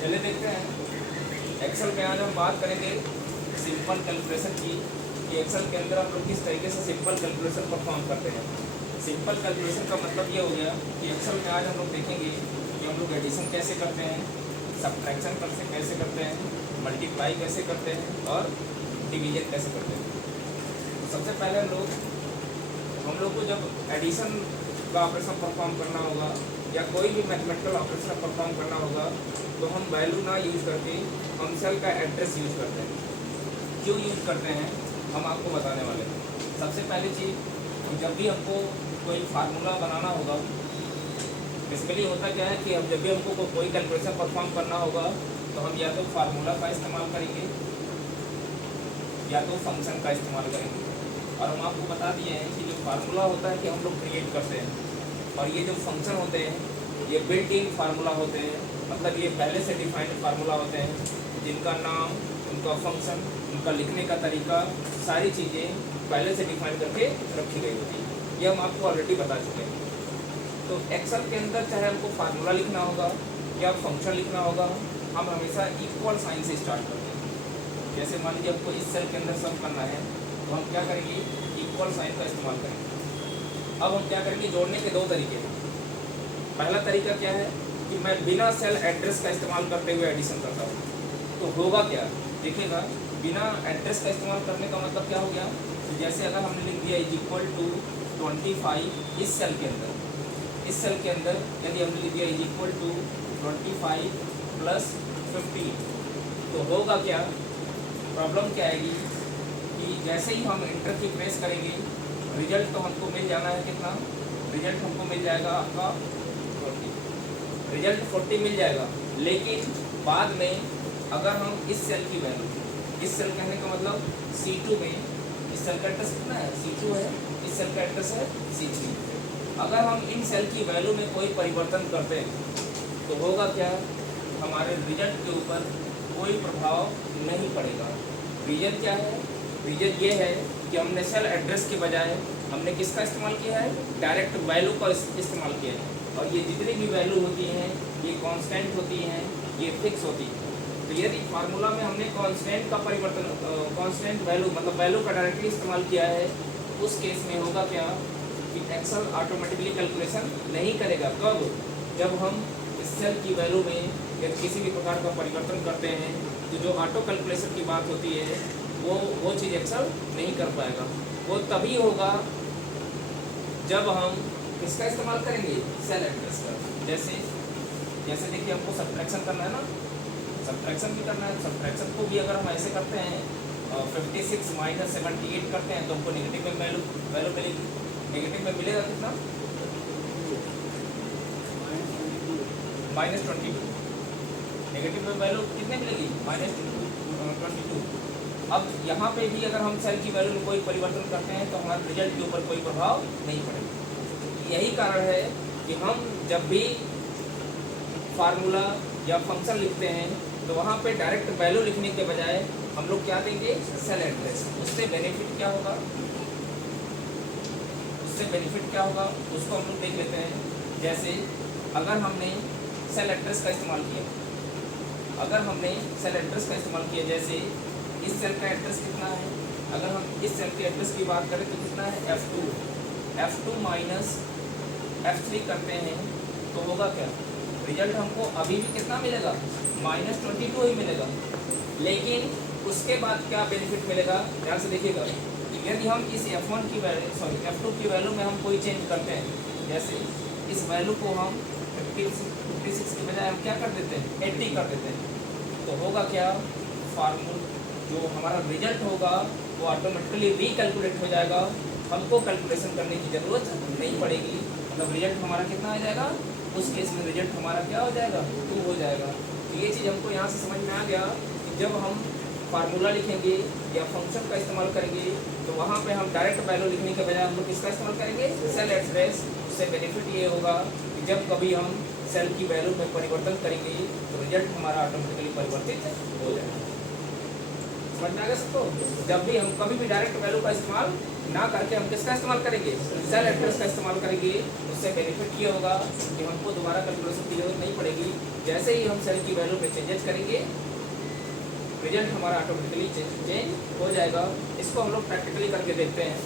चलिए देखते हैं एक्सेल में आज हम बात करेंगे सिंपल कैलकुलेशन की कि एक्सेल के अंदर हम लोग किस तरीके से सिंपल कैलकुलेशन परफॉर्म करते हैं। सिंपल कैलकुलेशन का मतलब ये हो गया कि एक्सेल में आज हम लोग देखेंगे कि हम लोग एडिशन कैसे करते हैं, सब्ट्रैक्शन कैसे करते हैं, मल्टीप्लाई कैसे करते हैं और डिवीजन कैसे करते हैं। तो सबसे पहले हम लोग को जब एडिशन का ऑपरेशन परफॉर्म करना होगा या कोई भी मैथमेटिकल ऑपरेशन परफॉर्म करना होगा तो हम वैल्यू ना यूज़ करके हम सेल का एड्रेस यूज़ करते हैं। क्यों यूज़ करते हैं हम आपको बताने वाले हैं। सबसे पहली चीज़, जब भी हमको कोई फार्मूला बनाना होगा, बेसिकली होता क्या है कि अब जब भी हमको कोई कैलकुलेशन परफॉर्म करना होगा तो हम या तो फार्मूला का इस्तेमाल करेंगे या तो फंक्शन का इस्तेमाल करेंगे। और हम आपको बता दिए हैं कि जो फार्मूला होता है कि हम लोग क्रिएट करते हैं और ये जो फंक्शन होते हैं ये बिल्ट इन फार्मूला होते हैं, मतलब ये पहले से डिफाइंड फार्मूला होते हैं जिनका नाम, उनका फंक्शन, उनका लिखने का तरीका, सारी चीज़ें पहले से डिफाइन करके रखी गई होती है। ये हम आपको ऑलरेडी बता चुके हैं। तो एक्सेल के अंदर चाहे हमको फार्मूला लिखना होगा या फंक्शन लिखना होगा, हम हमेशा इक्वल साइन से स्टार्ट करते हैं। जैसे मान लीजिए हमको इस सेल के अंदर सम करना है तो हम क्या करेंगे, इक्वल साइन का इस्तेमाल करेंगे। अब हम क्या करेंगे, जोड़ने के दो तरीके हैं। पहला तरीका क्या है कि मैं बिना सेल एड्रेस का इस्तेमाल करते हुए एडिशन करता हूँ। तो होगा क्या, देखिएगा, बिना एड्रेस का इस्तेमाल करने का मतलब क्या हो गया। तो जैसे अगर हमने लिख दिया इज इक्वल टू 25 इस सेल के अंदर, इस सेल के अंदर यदि हमने लिख दिया इज इक्वल टू 25 प्लस 15, तो होगा क्या, प्रॉब्लम क्या आएगी कि जैसे ही हम इंटर की प्रेस करेंगे रिजल्ट तो हमको मिल जाना है कितना, रिजल्ट हमको मिल जाएगा आपका 40, रिजल्ट 40 मिल जाएगा। लेकिन बाद में अगर हम इस सेल की वैल्यू, इस सेल कहने का मतलब C2 में, इस सेल का एड्रेस कितना है, C2 है, इस सेल का एड्रेस है C3। अगर हम इन सेल की वैल्यू में कोई परिवर्तन करते हैं तो होगा क्या, हमारे रिजल्ट के ऊपर कोई प्रभाव नहीं पड़ेगा। रीजन क्या है, रीजन ये है कि हमने सेल एड्रेस के बजाय हमने किसका इस्तेमाल किया है, डायरेक्ट वैल्यू का इस्तेमाल किया है। और ये जितनी भी वैल्यू होती हैं ये कांस्टेंट होती हैं, ये फिक्स होती है। तो यदि फार्मूला में हमने कांस्टेंट का परिवर्तन, कांस्टेंट वैल्यू मतलब वैल्यू का डायरेक्टली इस्तेमाल किया है, उस केस में होगा क्या कि एक्सेल ऑटोमेटिकली कैलकुलेशन नहीं करेगा। कब, जब हम इस सेल की वैल्यू में या किसी भी प्रकार का परिवर्तन करते हैं तो जो ऑटो कैलकुलेशन की बात होती है वो चीज़ एक्सेल नहीं कर पाएगा। वो तभी होगा जब हम इसका इस्तेमाल करेंगे, सेल एड्रेस का। जैसे देखिए हमको सब्ट्रैक्शन करना है ना, सब्ट्रैक्शन भी करना है। सब्ट्रैक्शन को भी अगर हम ऐसे करते हैं 56 माइनस 78 करते हैं तो हमको नेगेटिव में वैल्यू मिलेगी। नेगेटिव में मिलेगा कितना, -22। नेगेटिव में वैल्यू कितने मिलेगी, -22। अब यहाँ पे भी अगर हम सेल की वैल्यू में कोई परिवर्तन करते हैं तो हमारे रिजल्ट के ऊपर कोई प्रभाव नहीं पड़ेगा। यही कारण है कि हम जब भी फार्मूला या फंक्शन लिखते हैं तो वहाँ पे डायरेक्ट वैल्यू लिखने के बजाय हम लोग क्या देंगे, सेल एड्रेस। उससे बेनिफिट क्या होगा, उसको हम लोग देख लेते हैं। जैसे अगर हमने सेल एड्रेस का इस्तेमाल किया, जैसे इस सेल का एड्रेस कितना है, अगर हम इस सेल के एड्रेस की बात करें तो कितना है, F2 माइनस F3 करते हैं तो होगा क्या, रिजल्ट हमको अभी भी कितना मिलेगा, -22 ही मिलेगा। लेकिन उसके बाद क्या बेनिफिट मिलेगा, ध्यान से देखिएगा। यदि हम इस F2 की वैल्यू में हम कोई चेंज करते हैं, जैसे इस वैल्यू को हम 56 के बजाय हम क्या कर देते हैं, 80 कर देते हैं, तो होगा क्या, जो हमारा रिजल्ट होगा वो ऑटोमेटिकली रिकैलकुलेट हो जाएगा। हमको कैलकुलेशन करने की ज़रूरत नहीं पड़ेगी। मतलब रिजल्ट हमारा कितना आ जाएगा, उस केस में रिजल्ट हमारा क्या हो जाएगा, 2 हो जाएगा। तो ये चीज़ हमको यहाँ से समझ में आ गया कि जब हम फार्मूला लिखेंगे या फंक्शन का इस्तेमाल करेंगे तो वहाँ पे हम डायरेक्ट वैल्यू लिखने के बजाय हम लोग किसका इस्तेमाल करेंगे, सेल एड्रेस। उससे बेनिफिट ये होगा कि जब कभी हम सेल की वैल्यू में परिवर्तन करेंगे तो रिजल्ट हमारा ऑटोमेटिकली परिवर्तित हो जाएगा। समझ में आ गया सबको? जब भी हम कभी भी डायरेक्ट वैल्यू का इस्तेमाल ना करके हम किसका इस्तेमाल करेंगे, सेल एड्रेस का इस्तेमाल करेंगे। उससे बेनिफिट ये होगा कि हमको दोबारा कैलकुलेशन की जरूरत नहीं पड़ेगी। जैसे ही हम सेल की वैल्यू में चेंजेस करेंगे, रिजल्ट हमारा ऑटोमेटिकली चेंज हो जाएगा। इसको हम लोग प्रैक्टिकली करके देखते हैं।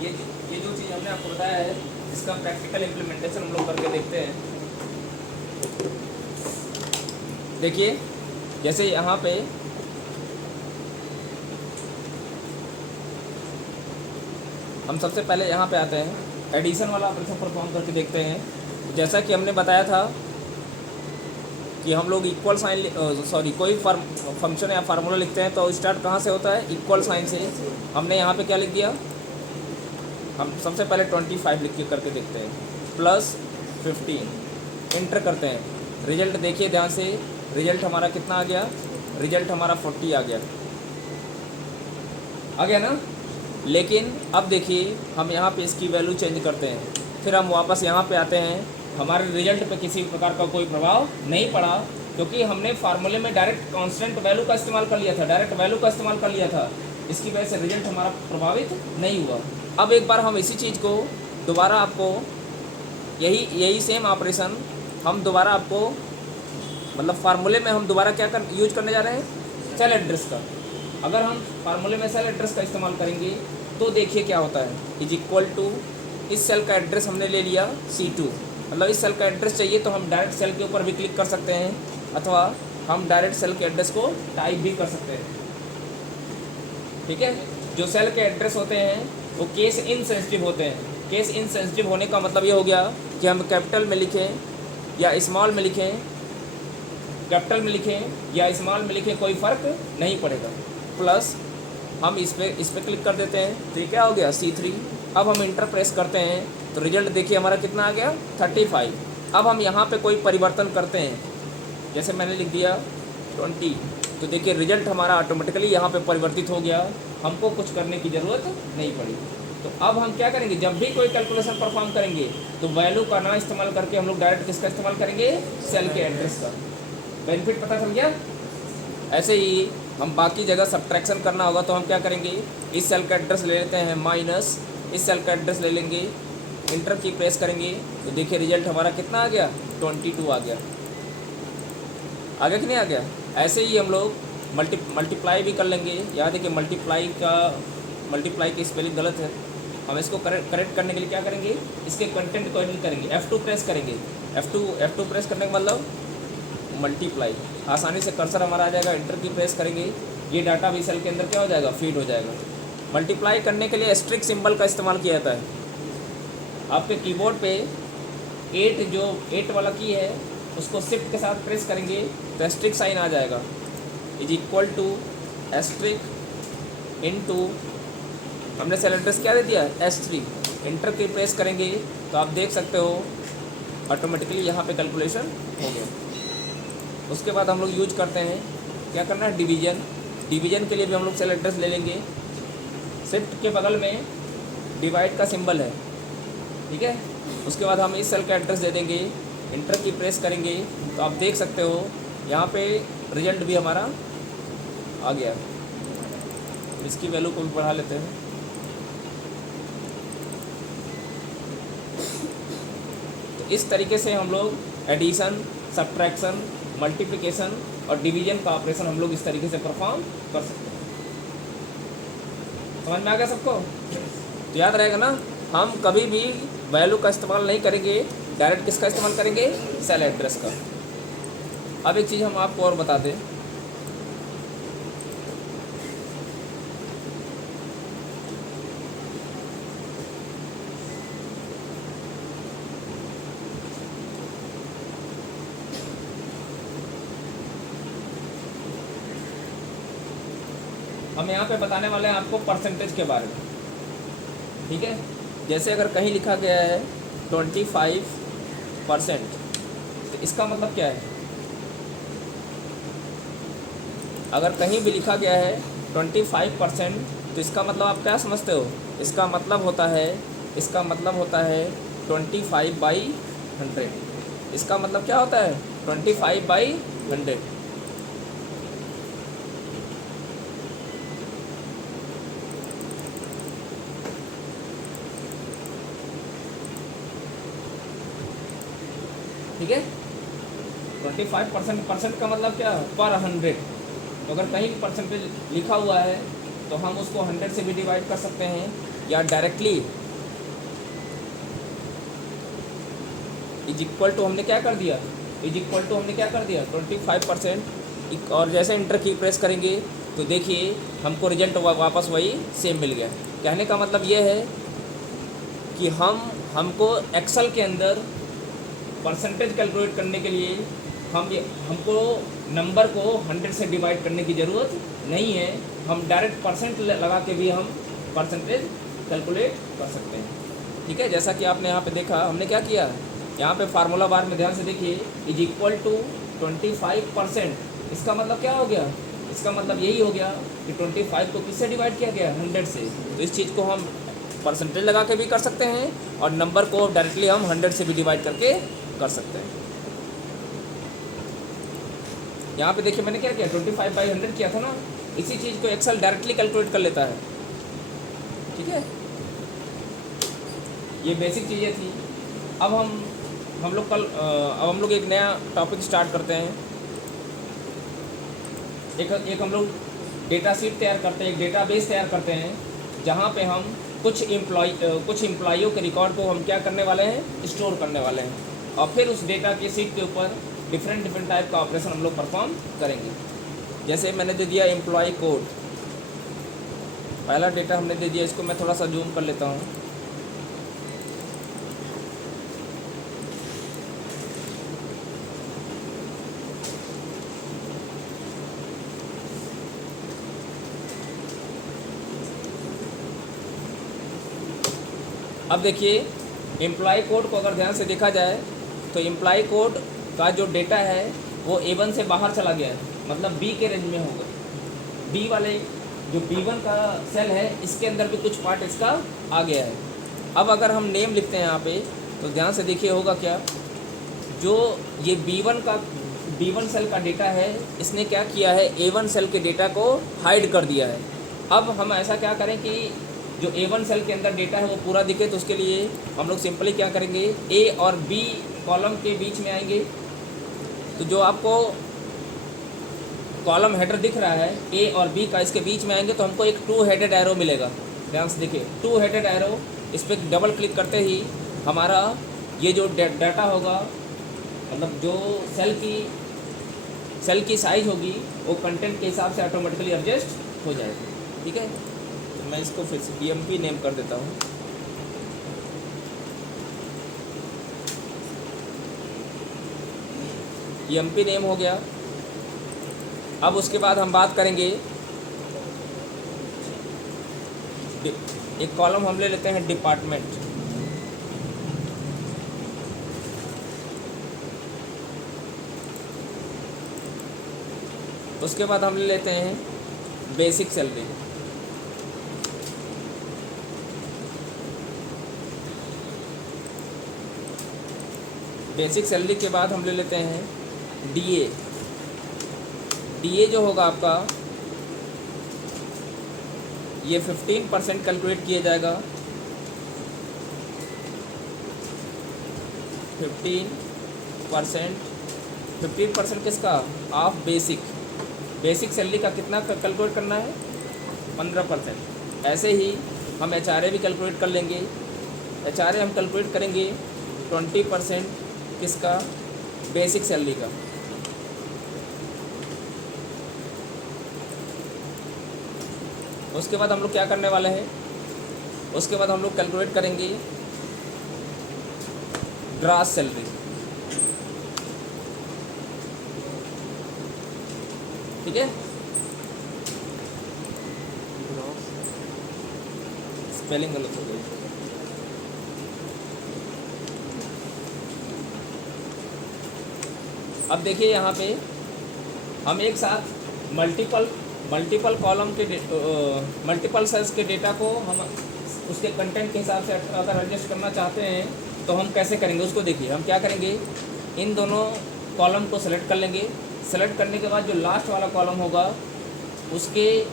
ये जो चीज़ हमने आपको बताया है, इसका प्रैक्टिकल इम्प्लीमेंटेशन हम लोग करके देखते हैं। देखिए, जैसे यहाँ पे हम सबसे पहले यहाँ पे आते हैं, एडिशन वाला ऑपरेशन परफॉर्म करके देखते हैं। जैसा कि हमने बताया था कि हम लोग इक्वल साइन कोई फंक्शन या फार्मूला लिखते हैं तो स्टार्ट कहाँ से होता है, इक्वल साइन से। हमने यहाँ पे क्या लिख दिया, हम सबसे पहले 25 लिख के करके देखते हैं, प्लस 15 इंटर करते हैं। रिजल्ट देखिए ध्यान से, रिजल्ट हमारा कितना आ गया, रिजल्ट हमारा 40 आ गया ना। लेकिन अब देखिए हम यहाँ पे इसकी वैल्यू चेंज करते हैं, फिर हम वापस यहाँ पे आते हैं। हमारे रिजल्ट पे किसी प्रकार का कोई प्रभाव नहीं पड़ा, क्योंकि हमने फार्मूले में डायरेक्ट कांस्टेंट वैल्यू का इस्तेमाल कर लिया था, डायरेक्ट वैल्यू का इस्तेमाल कर लिया था। इसकी वजह से रिजल्ट हमारा प्रभावित नहीं हुआ। अब एक बार हम इसी चीज़ को दोबारा आपको यही सेम ऑपरेशन हम दोबारा आपको मतलब फार्मूले में हम दोबारा क्या यूज करने जा रहे हैं, सेल एड्रेस का। अगर हम फार्मूले में सेल एड्रेस का इस्तेमाल करेंगे तो देखिए क्या होता है, इज इक्वल टू इस सेल का एड्रेस हमने ले लिया C2, मतलब इस सेल का एड्रेस चाहिए तो हम डायरेक्ट सेल के ऊपर भी क्लिक कर सकते हैं, अथवा हम डायरेक्ट सेल के एड्रेस को टाइप भी कर सकते हैं। ठीक है, जो सेल के एड्रेस होते हैं वो केस इनसेंसिटिव होते हैं। केस इनसेंसिटिव होने का मतलब ये हो गया कि हम कैपिटल में लिखें या स्मॉल में लिखें, कैपिटल में लिखें या स्मॉल में लिखें, कोई फ़र्क नहीं पड़ेगा। प्लस हम इस पर क्लिक कर देते हैं तो ये क्या हो गया, C3। अब हम इंटर प्रेस करते हैं तो रिजल्ट देखिए हमारा कितना आ गया, 35। अब हम यहाँ पे कोई परिवर्तन करते हैं, जैसे मैंने लिख दिया 20, तो देखिए रिजल्ट हमारा ऑटोमेटिकली यहाँ पे परिवर्तित हो गया, हमको कुछ करने की ज़रूरत नहीं पड़ी। तो अब हम क्या करेंगे, जब भी कोई कैलकुलेशन परफॉर्म करेंगे तो वैल्यू का ना इस्तेमाल करके हम लोग डायरेक्ट किसका इस्तेमाल करेंगे, सेल के एड्रेस का। बेनिफिट पता चल गया। ऐसे ही हम बाकी जगह सब्ट्रैक्शन करना होगा तो हम क्या करेंगे, इस सेल का एड्रेस ले लेते हैं माइनस, इस सेल का एड्रेस ले लेंगे, इंटर की प्रेस करेंगे तो देखिए रिजल्ट हमारा कितना आ गया, 22 आ गया कि नहीं आ गया। ऐसे ही हम लोग मल्टीप्लाई भी कर लेंगे। याद है कि मल्टीप्लाई की स्पेलिंग गलत है, हम इसको करेक्ट करने के लिए क्या करेंगे, इसके कंटेंट को एडिट करेंगे, F2 प्रेस करेंगे। F2 प्रेस करने का मतलब मल्टीप्लाई, आसानी से कर्सर हमारा आ जाएगा। इंटर की प्रेस करेंगे, ये डाटा भी सेल के अंदर क्या हो जाएगा, फीड हो जाएगा। मल्टीप्लाई करने के लिए एस्ट्रिक सिंबल का इस्तेमाल किया जाता है। आपके कीबोर्ड पे 8 वाला की है उसको शिफ्ट के साथ प्रेस करेंगे तो एस्ट्रिक साइन आ जाएगा, is equal to asterisk into, हमने सेल एड्रेस क्या दे दिया, S3। इंटर की प्रेस करेंगे तो आप देख सकते हो ऑटोमेटिकली यहाँ पे कैलकुलेशन हो गया। उसके बाद हम लोग यूज करते हैं, क्या करना है, डिवीजन के लिए भी हम लोग सेल एड्रेस ले लेंगे। शिफ्ट के बगल में डिवाइड का सिंबल है, ठीक है। उसके बाद हम इस सेल का एड्रेस दे देंगे, इंटर की प्रेस करेंगे तो आप देख सकते हो यहाँ पे रिजल्ट भी हमारा आ गया। इसकी वैल्यू को भी बढ़ा लेते हैं। तो इस तरीके से हम लोग एडिशन, सब्ट्रैक्शन, मल्टीप्लिकेशन और डिवीजन का ऑपरेशन हम लोग इस तरीके से परफॉर्म कर सकते हैं। समझ में आ गया सबको? तो याद रहेगा ना, हम कभी भी वैल्यू का इस्तेमाल नहीं करेंगे, डायरेक्ट किसका इस्तेमाल करेंगे, सेल एड्रेस का। अब एक चीज़ हम आपको और बता दें, हम यहाँ पे बताने वाले हैं आपको परसेंटेज के बारे में, ठीक है। जैसे अगर कहीं लिखा गया है 25%, तो इसका मतलब क्या है, अगर कहीं भी लिखा गया है 25%, तो इसका मतलब आप क्या समझते हो, इसका मतलब होता है 25/100। इसका मतलब क्या होता है, 25/100। ठीक है। 25% परसेंट का मतलब क्या है, पर 100। तो अगर कहीं भी परसेंटेज लिखा हुआ है तो हम उसको 100 से भी डिवाइड कर सकते हैं, या डायरेक्टली इज इक्वल टू हमने क्या कर दिया, इज इक्वल टू हमने क्या कर दिया 25%। और जैसे इंटर की प्रेस करेंगे तो देखिए हमको रिजल्ट वापस वही सेम मिल गया। कहने का मतलब ये है कि हमको एक्सेल के अंदर परसेंटेज कैलकुलेट करने के लिए हमको नंबर को 100 से डिवाइड करने की ज़रूरत नहीं है। हम डायरेक्ट परसेंट लगा के भी हम परसेंटेज कैलकुलेट कर सकते हैं। ठीक है, जैसा कि आपने यहाँ पे देखा हमने क्या किया, यहाँ पे फार्मूला बार में ध्यान से देखिए, इज इक्वल टू 25%। इसका मतलब क्या हो गया, इसका मतलब यही हो गया कि 25 को किससे डिवाइड किया गया, 100 से। तो इस चीज़ को हम परसेंटेज लगा के भी कर सकते हैं और नंबर को डायरेक्टली हम 100 से भी डिवाइड करके कर सकते हैं। यहाँ पे देखिए मैंने क्या किया, 25/100 किया था ना। इसी चीज़ को एक्सेल डायरेक्टली कैलकुलेट कर लेता है। ठीक है, ये बेसिक चीज़ें थी। अब हम लोग एक नया टॉपिक स्टार्ट करते हैं। एक हम लोग डेटा शीट तैयार करते हैं, एक डेटाबेस तैयार करते हैं, जहाँ पे हम कुछ एम्प्लॉइयों के रिकॉर्ड को हम क्या करने वाले हैं, स्टोर करने वाले हैं। और फिर उस डेटा के शीट के ऊपर डिफरेंट टाइप का ऑपरेशन हम लोग परफॉर्म करेंगे। जैसे मैंने दे दिया एम्प्लॉय कोड, पहला डेटा हमने दे दिया। इसको मैं थोड़ा सा जूम कर लेता हूँ। अब देखिए एम्प्लॉय कोड को अगर ध्यान से देखा जाए तो एम्प्लॉय कोड का जो डेटा है वो A1 से बाहर चला गया है, मतलब B के रेंज में होगा। B वाले जो B1 का सेल है इसके अंदर भी कुछ पार्ट इसका आ गया है। अब अगर हम नेम लिखते हैं यहाँ पे तो ध्यान से देखिए होगा क्या, जो ये B1 सेल का डेटा है इसने क्या किया है, A1 सेल के डेटा को हाइड कर दिया है। अब हम ऐसा क्या करें कि जो A1 सेल के अंदर डेटा है वो पूरा दिखे, तो उसके लिए हम लोग सिंपली क्या करेंगे, A और B कॉलम के बीच में आएंगे। तो जो आपको कॉलम हेडर दिख रहा है A और B का, इसके बीच में आएंगे तो हमको एक 2 हेडेड एरो मिलेगा। ध्यान से देखिए 2 हेडेड एरो, इस पर डबल क्लिक करते ही हमारा ये जो डाटा होगा, मतलब जो सेल की साइज़ होगी वो कंटेंट के हिसाब से ऑटोमेटिकली एडजस्ट हो जाएगी। ठीक है, तो मैं इसको फिर से EMP नेम कर देता हूँ। EMP नेम हो गया। अब उसके बाद हम बात करेंगे, एक कॉलम हम ले लेते हैं डिपार्टमेंट। उसके बाद हम ले लेते हैं बेसिक सैलरी। बेसिक सैलरी के बाद हम ले लेते हैं DA। DA जो होगा आपका, ये 15% कैलकुलेट किया जाएगा। 15% किसका, ऑफ बेसिक सैलरी का कितना कैलकुलेट करना है, 15%। ऐसे ही हम HRA भी कैलकुलेट कर लेंगे। HRA हम कैलकुलेट करेंगे 20% किसका, बेसिक सैलरी का। उसके बाद हम लोग क्या करने वाले हैं, उसके बाद हम लोग कैलकुलेट करेंगे ग्रास सैलरी। ठीक है, स्पेलिंग गलत हो गई। अब देखिए यहाँ पे हम एक साथ मल्टीपल कॉलम के मल्टीपल सेल्स के डेटा को हम उसके कंटेंट के हिसाब से अगर एडजस्ट करना चाहते हैं तो हम कैसे करेंगे उसको देखिए। हम क्या करेंगे, इन दोनों कॉलम को सेलेक्ट कर लेंगे। सेलेक्ट करने के बाद जो लास्ट वाला कॉलम होगा उसके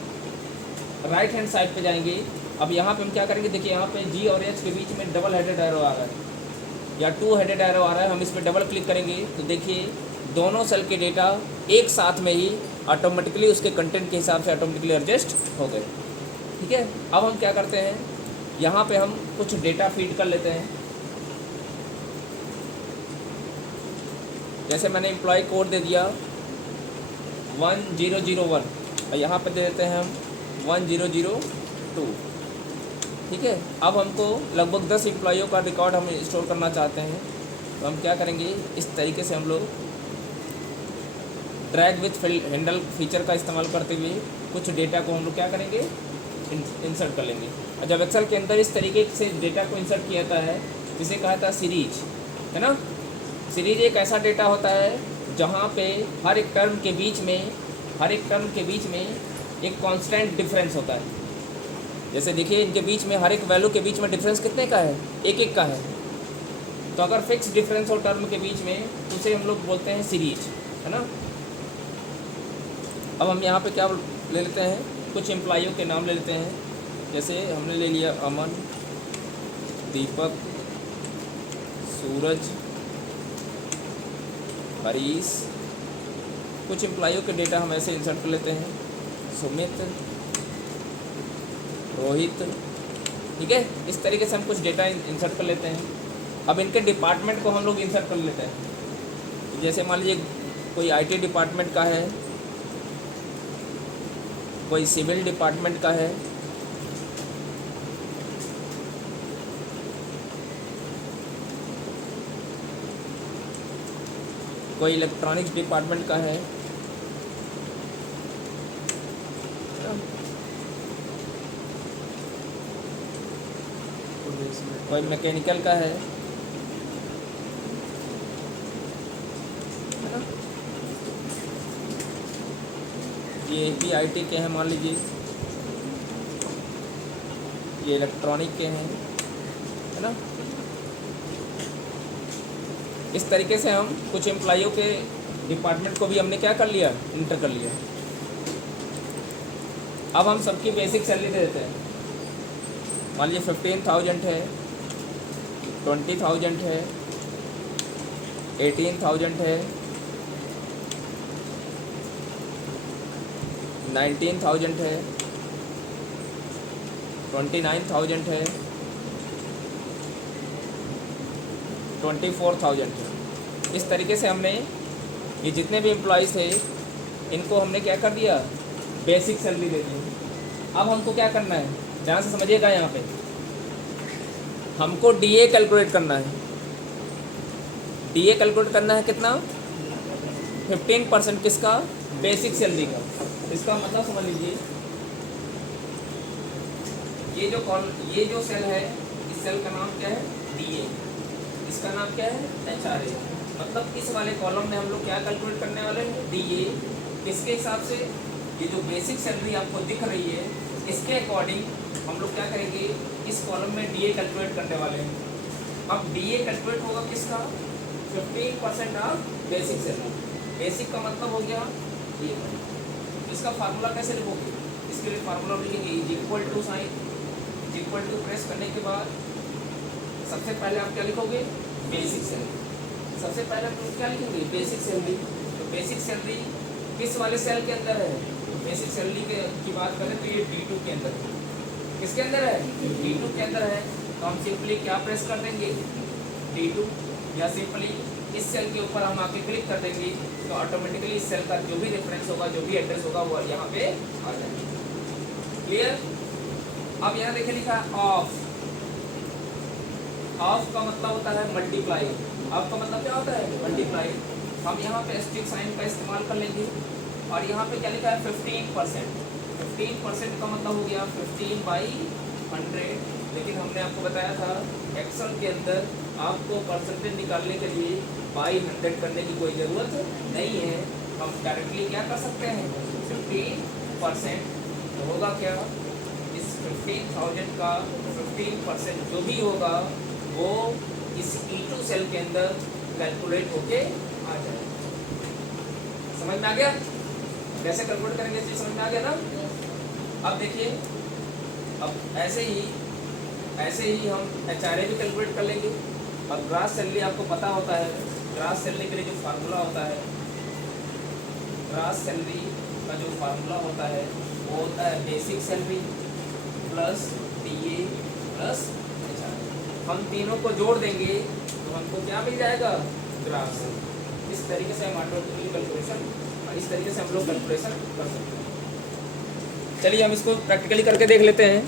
राइट हैंड साइड पे जाएंगे। अब यहाँ पे हम क्या करेंगे, देखिए यहाँ पे G और H के बीच में डबल हेडेड एरो आ रहा है। या 2 हेडेड एरो आ रहा है, हम इस पर डबल क्लिक करेंगे तो देखिए दोनों सेल के डेटा एक साथ में ही ऑटोमेटिकली उसके कंटेंट के हिसाब से ऑटोमेटिकली एडजस्ट हो गए। ठीक है, अब हम क्या करते हैं, यहाँ पे हम कुछ डेटा फीड कर लेते हैं। जैसे मैंने एम्प्लॉय कोड दे दिया 1001 और यहाँ पे दे देते हैं हम 1002। ठीक है, अब हमको लगभग 10 एम्प्लॉयों का रिकॉर्ड हम स्टोर करना चाहते हैं, तो हम क्या करेंगे, इस तरीके से हम लोग ड्रैग विथ हैंडल फीचर का इस्तेमाल करते हुए कुछ डेटा को हम लोग क्या करेंगे, इंसर्ट कर लेंगे। और जब एक्सेल के अंदर इस तरीके से डेटा को इंसर्ट किया जाता है, जिसे कहा था सीरीज, है ना। सीरीज एक ऐसा डेटा होता है जहाँ पे हर एक टर्म के बीच में एक कांस्टेंट डिफरेंस होता है। जैसे देखिए इनके बीच में हर एक वैल्यू के बीच में डिफरेंस कितने का है, एक का है। तो अगर फिक्स डिफरेंस हो टर्म के बीच में तो उसे हम लोग बोलते हैं सीरीज, है ना। अब हम यहाँ पे क्या ले लेते हैं, कुछ एम्प्लॉइयों के नाम ले लेते हैं। जैसे हमने ले लिया अमन, दीपक, सूरज, हरीश। कुछ एम्प्लॉइयों के डेटा हम ऐसे इंसर्ट कर लेते हैं, सुमित, रोहित। ठीक है, इस तरीके से हम कुछ डेटा इंसर्ट कर लेते हैं। अब इनके डिपार्टमेंट को हम लोग इंसर्ट कर लेते हैं। जैसे मान लीजिए कोई आईटी डिपार्टमेंट का है, कोई सिविल डिपार्टमेंट का है, कोई इलेक्ट्रॉनिक्स डिपार्टमेंट का है, कोई मैकेनिकल का है ना। ये भी आईटी के हैं, मान लीजिए ये इलेक्ट्रॉनिक के हैं, है ना। इस तरीके से हम कुछ एम्प्लॉइयों के डिपार्टमेंट को भी हमने क्या कर लिया, इंटर कर लिया। अब हम सबकी बेसिक सैलरी दे देते हैं। मान लीजिए 15,000 है, 20,000 है, 18,000 है, 19,000 है, 29,000 है, 24,000 है। इस तरीके से हमने ये जितने भी एम्प्लॉयज़ थे इनको हमने क्या कर दिया, बेसिक सैलरी दे दी। अब हमको क्या करना है, ध्यान से समझिएगा। यहाँ पे हमको डीए कैलकुलेट करना है। डीए कैलकुलेट करना है कितना, 15% किसका, बेसिक सैलरी का। इसका मतलब समझ लीजिए, ये जो सेल है, इस सेल का नाम क्या है, डीए। इसका नाम क्या है, एचआरए। मतलब इस वाले कॉलम में हम लोग क्या कैलकुलेट करने वाले हैं, डीए। किसके हिसाब से, ये जो बेसिक सैलरी आपको दिख रही है इसके अकॉर्डिंग हम लोग क्या करेंगे, इस कॉलम में डीए कैलकुलेट करने वाले हैं। अब डीए कैलकुलेट होगा किसका, 15% ऑफ बेसिक सैलरी। बेसिक का मतलब हो गया ये। इसका फार्मूला कैसे लिखोगे, इसके लिए फार्मूला लिखेंगे equal to sign, equal to press करने के बाद सबसे पहले आप क्या लिखोगे, बेसिक सैलरी। सबसे पहले आप क्या लिखेंगे, बेसिक सैलरी। तो बेसिक सैलरी किस वाले सेल के अंदर है, बेसिक सैलरी की बात करें तो ये D2 के अंदर है। किसके अंदर है, D2 के अंदर है। तो हम सिंपली क्या प्रेस कर देंगे, D2, या सिंपली इस सेल के ऊपर हम आके क्लिक कर देंगे तो ऑटोमेटिकली इस सेल का जो भी रेफरेंस होगा, जो भी एड्रेस होगा वो यहाँ पे आ जाएगा। क्लियर। अब यहाँ देखिए लिखा है ऑफ। ऑफ का मतलब होता है मल्टीप्लाई। ऑफ का मतलब क्या होता है, मल्टीप्लाई। हम यहाँ पे एस्टेरिस्क साइन का इस्तेमाल कर लेंगे और यहाँ पे क्या लिखा है, 15%। 15% का मतलब हो गया 15/100। लेकिन हमने आपको बताया था एक्सेल के अंदर आपको परसेंटेज निकालने के लिए बाई 100 करने की कोई ज़रूरत नहीं है। हम डायरेक्टली क्या कर सकते हैं, 15%। तो होगा क्या, इस 15,000 का 15% जो भी होगा वो इस E2 सेल के अंदर कैलकुलेट होके आ जाएगा। समझ में आ गया कैसे कैलकुलेट करेंगे, चीज समझ में आ गया ना। अब देखिए, अब ऐसे ही हम एचआरए भी कैलकुलेट कर लेंगे। और ग्रास सैलरी आपको पता होता है, ग्रास सैलरी के लिए जो फार्मूला होता है, ग्रास सैलरी का जो फार्मूला होता है वो होता है basic salary plus TA plus HR. हम तीनों को जोड़ देंगे तो हमको क्या मिल जाएगा, ग्रास। इस तरीके से हम ऑटोमेटिकली कैलकुलेशन, इस तरीके से हम लोग कैलकुलेशन कर सकते हैं। चलिए हम इसको प्रैक्टिकली करके देख लेते हैं।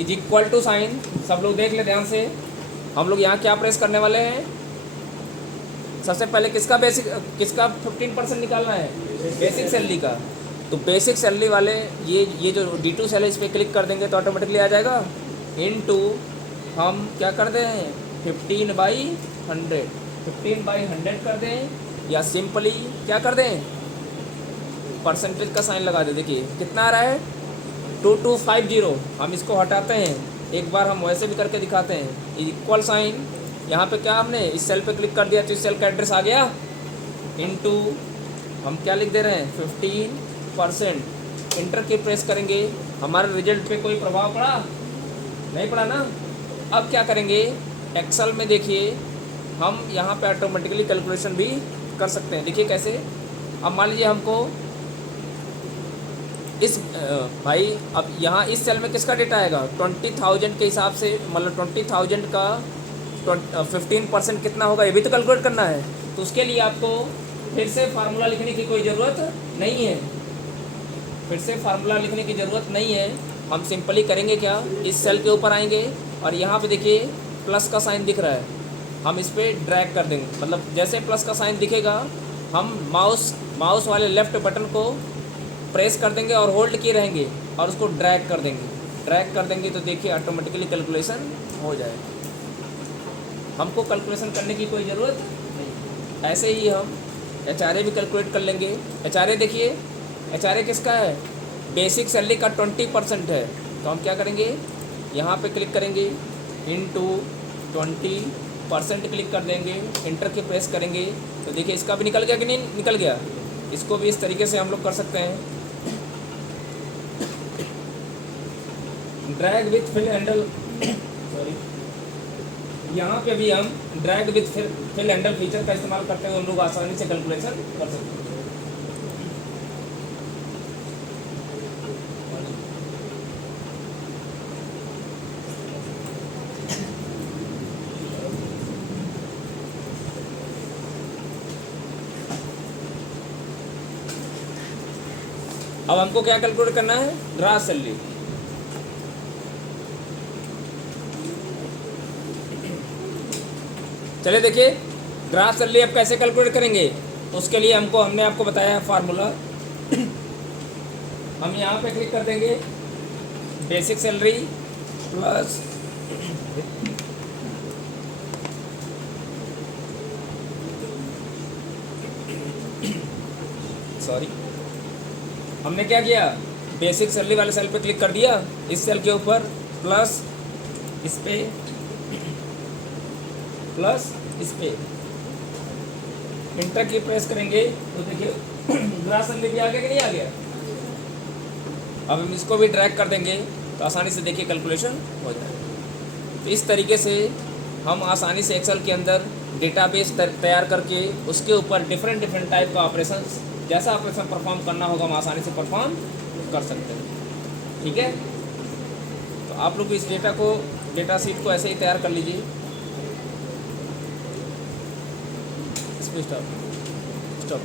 इज इक्वल टू साइन, सब लोग देख ले ध्यान से। हम लोग यहाँ क्या प्रेस करने वाले हैं, सबसे पहले किसका 15% निकालना है, बेसिक सैलरी का। तो बेसिक सैलरी वाले ये जो D2 सेल है इस पर क्लिक कर देंगे तो ऑटोमेटिकली आ जाएगा। इनटू हम क्या कर दें, 15/100, 15/100 कर दें, या सिंपली क्या कर दें, परसेंटेज का साइन लगा दे। देखिए कितना आ रहा है, 2250। हम इसको हटाते हैं, एक बार हम वैसे भी करके दिखाते हैं। इक्वल साइन, यहाँ पे क्या हमने इस सेल पे क्लिक कर दिया तो इस सेल का एड्रेस आ गया। इनटू हम क्या लिख दे रहे हैं, 15%। इंटर की प्रेस करेंगे, हमारे रिजल्ट पे कोई प्रभाव पड़ा नहीं, पड़ा ना। अब क्या करेंगे, एक्सेल में देखिए हम यहाँ पे ऑटोमेटिकली कैलकुलेशन भी कर सकते हैं। देखिए कैसे, अब मान लीजिए हमको इस भाई अब यहाँ इस सेल में किसका डेटा आएगा, 20,000 के हिसाब से, मतलब 20,000 का 15% कितना होगा ये भी तो कैलकुलेट करना है। तो उसके लिए आपको फिर से फार्मूला लिखने की कोई ज़रूरत नहीं है, फिर से फार्मूला लिखने की ज़रूरत नहीं है। हम सिंपली करेंगे क्या, इस सेल के ऊपर आएंगे और यहाँ पे देखिए प्लस का साइन दिख रहा है, हम इस पर ड्रैग कर देंगे। मतलब जैसे प्लस का साइन दिखेगा हम माउस वाले लेफ़्ट बटन को प्रेस कर देंगे और होल्ड किए रहेंगे और उसको ड्रैग कर देंगे। ड्रैग कर देंगे तो देखिए ऑटोमेटिकली कैलकुलेशन हो जाएगा, हमको कैलकुलेशन करने की कोई ज़रूरत नहीं। ऐसे ही हम एचआरए भी कैलकुलेट कर लेंगे। एचआरए देखिए, एचआरए किसका है, बेसिक सैलरी का 20% है। तो हम क्या करेंगे, यहाँ पे क्लिक करेंगे, इनटू 20% क्लिक कर देंगे, इंटर की प्रेस करेंगे तो देखिए इसका भी निकल गया कि नहीं निकल गया। इसको भी इस तरीके से हम लोग कर सकते हैं, drag with fill handle, sorry, यहाँ पे भी हम drag with fill handle feature का इस्तेमाल करते हुए हम लोग आसानी से कैलकुलेशन कर सकते हैं। अब हमको क्या कैलकुलेट करना है, ग्रास सैलरी। चलिए देखिए ग्रास सैलरी अब कैसे कैलकुलेट करेंगे, उसके लिए हमने आपको बताया है फार्मूला। हम यहाँ पे क्लिक कर देंगे, बेसिक सैलरी प्लस सॉरी हमने क्या किया, बेसिक सैलरी वाले सेल पे क्लिक कर दिया, इस सेल के ऊपर प्लस इस पे, प्लस इस पे इंटर की प्रेस करेंगे तो देखिए ग्रास सैलरी भी आ गया कि नहीं आ गया। अब हम इसको भी ड्रैग कर देंगे तो आसानी से देखिए कैलकुलेशन हो जाएगा। तो इस तरीके से हम आसानी से एक्सेल के अंदर डेटाबेस तैयार करके उसके ऊपर डिफरेंट टाइप का ऑपरेशन, जैसा ऑपरेशन परफॉर्म करना होगा हम आसानी से परफॉर्म कर सकते हैं। ठीक है, तो आप लोग इस डेटा शीट को ऐसे ही तैयार कर लीजिए। स्टॉप।